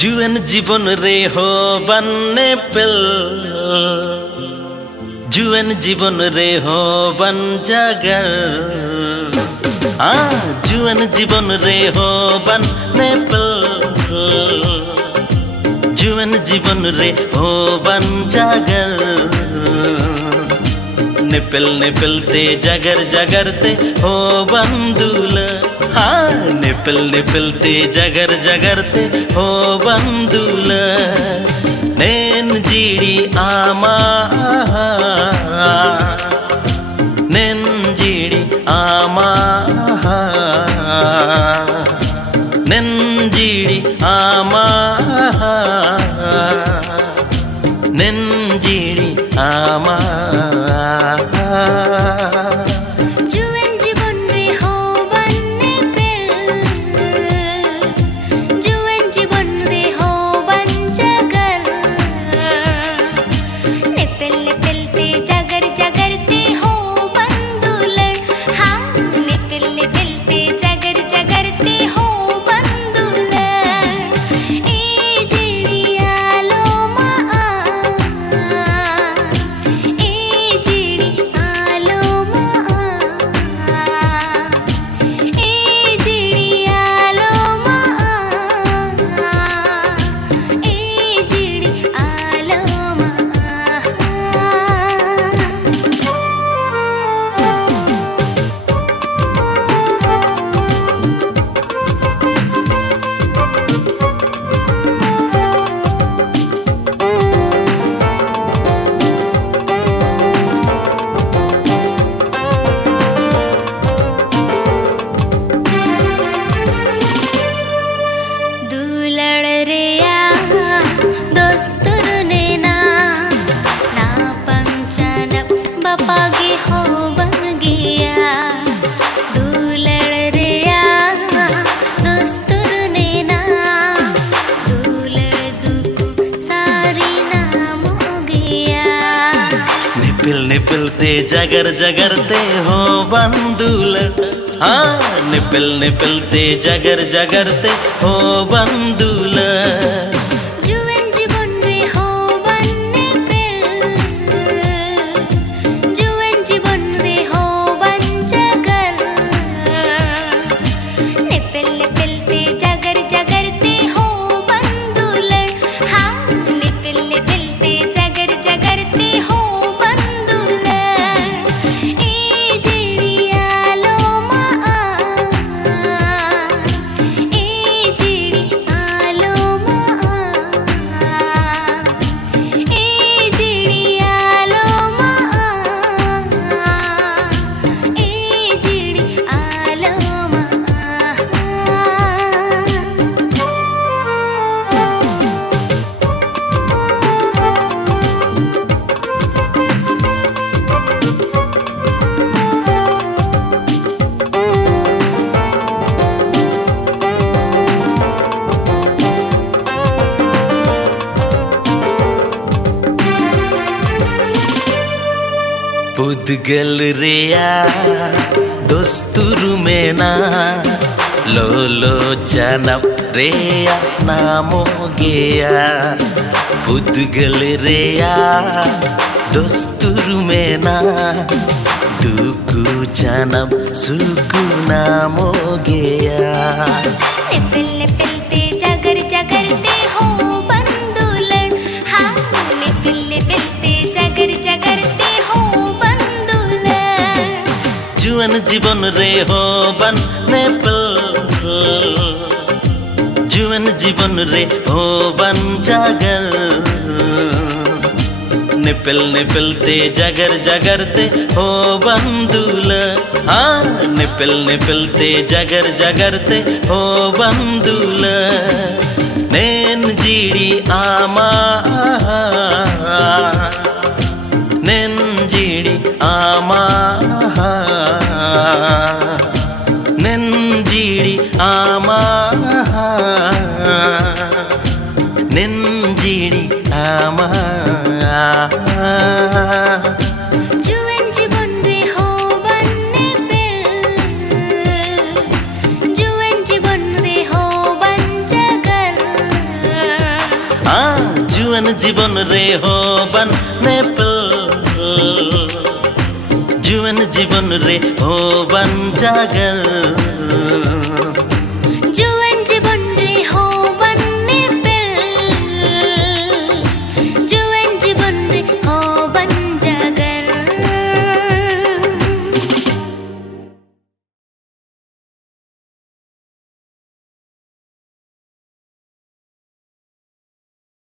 जुएन जीवन रे हो बन्ने पेल जुएन जीवन रे हो बन जागर जुएन जीवन रे हो बन्ने पेल जुएन जीवन रे हो बन जागर निपल निपलते जगर जगरते हो बंदूल निपल निपलते जगर जगरते हो बंदूल नेन जीड़ी आमा नेन जीड़ी आमा नेन जीड़ी आमा नेन जीड़ी आमा निपलते जगर जगरते हो बंदूल निपल निपलते जगर जगरते हो बंदूल जुएन जीवन रे हो बन्ने पेल जुएन जीवन रे हो बन जगर निपल निपलते जगर जगरते हो बंदूल निपल निपलते जगर जगरते हो पुद्गल रेया दोस्तुरु मेना लो लो जनप रेया नामो गेया पुद्गल रेया दोस्तुरु मेना दुकु जनप सुकु नामो गेया निपल निपलते जगर जगरते हो बंदूल निपल निपलते जगर जगरते हो बंदूल जुएन जीवन रे हो बन्ने पेल जुएन जीवन रे हो बन जागर निपल निपलते जगर जगरते हो बंदूल निपल निपलते जगर जगरते हो बंदूल नेन जीड़ी आमा नेन जीड़ी आमा नेन जीड़ी आमा नेन जीड़ी आमा जुएन जीवन रे हो बन्ने पेल जुएन जीवन रे हो बन जगर জীবন রে হবান নেপল जुवन जीवन रे हो बन जागर